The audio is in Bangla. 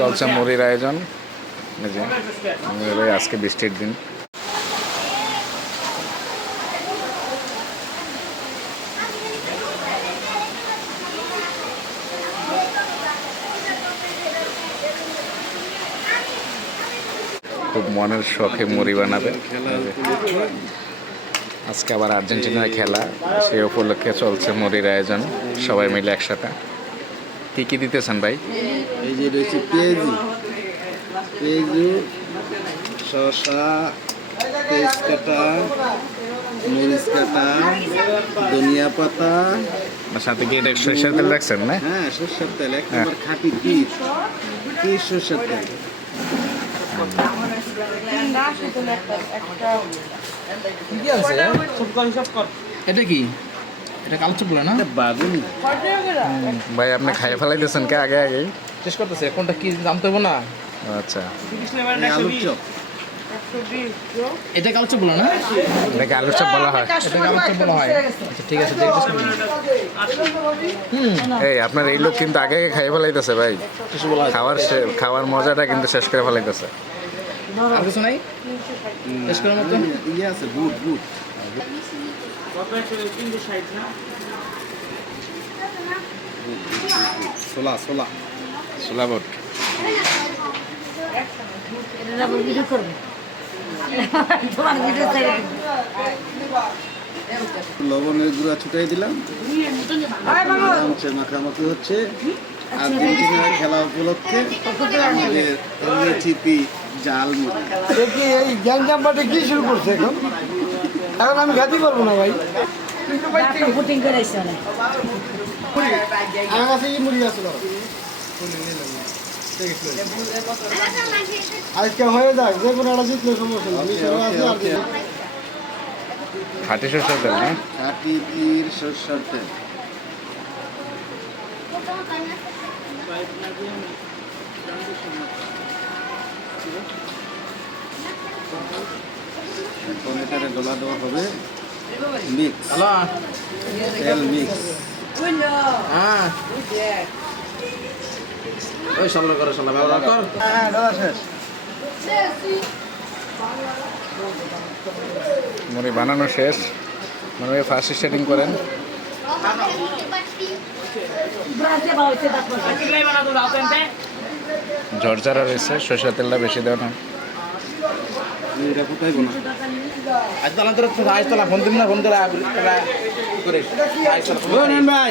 চলছে মুড়ির আয়োজন। আজকে বৃষ্টির দিন। খুব মনের শখে মুড়ি বানাবে। আজকে আবার আর্জেন্টিনার খেলা, সেই উপলক্ষে চলছে মুড়ির আয়োজন, সবাই মিলে একসাথে। কি কি দিতেছেন ভাই? এই যে রয়েছে পেঁয়াজু, শসা, তেজপাতা, মরিচ কাটা, ধনিয়া পাতা, সাথে কি এটা সরিষার তেল রাখছেন না? হ্যাঁ সরষের তেল, এক নম্বর খাঁটি পিস সরষের তেল। এটা কি? এটা কালচে বলে না? বাগুনি ভাই আপনি খাইয়ে ফেলাইতেছেন কে আগে আগেই? শেষ করতেছে কোনটা কি জানতে হবে না? আচ্ছা, আলুর চপ। এটা কালচে বলে না? এটাকে আলুর চপ বলা হয়। এটা কালচে বলা হয়। আচ্ছা ঠিক আছে, দেখতেছি। এই আপনার এই লোক কিন্তু আগে আগে খাইয়ে ফেলাইতেছে ভাই। কিছু বলা হয়? খাওয়ার মজাটা কিন্তু শেষ করে ফেলাইতেছে। আর কিছু নাই? শেষ করার মতো? ইয়ে আছে বুট বুট। ছোলা ছোলা ছোলা বুট। লবণের গুঁড়া ছুটাই দিলাম, মাখামাখি হচ্ছে। আর্জেন্টিনার খেলা উপলক্ষে আমাদের রেসিপি জাল মুড়ি। দেখি এই গ্যাঞ্জাম পার্টি কি শুরু করছে এখন? এখন আমি খাতে পারবো না ভাই। বুটিং করেছে আমার কাছে এই মুড়ি আছে আজকে হয়ে যাক, যে কোনো একটা জিতলে সমস্যা নেই। আমি সেবা আছি আর খাঁটি সরষের তেল না? খাঁটি ক্ষীর সরষের তেল। এখন এটারে ডলা দেওয়া হবে মিক্স, হ্যালো। তেল মিক্স। হ্যাঁ। ওই সামনে করে সামনে ব্যবহার কর। হ্যাঁ দাদা শেষ। মুড়ি বানানো শেষ, মানে ফার্স্ট স্টার্টিং করেন। ঝরঝরা রয়েছে, সরষের তেলটা বেশি দেওয়া না। এটা ফুটাইবো না। আজ তালা তোর আজ তালা ফোন দিন না, ফোন করে করিস। ভাই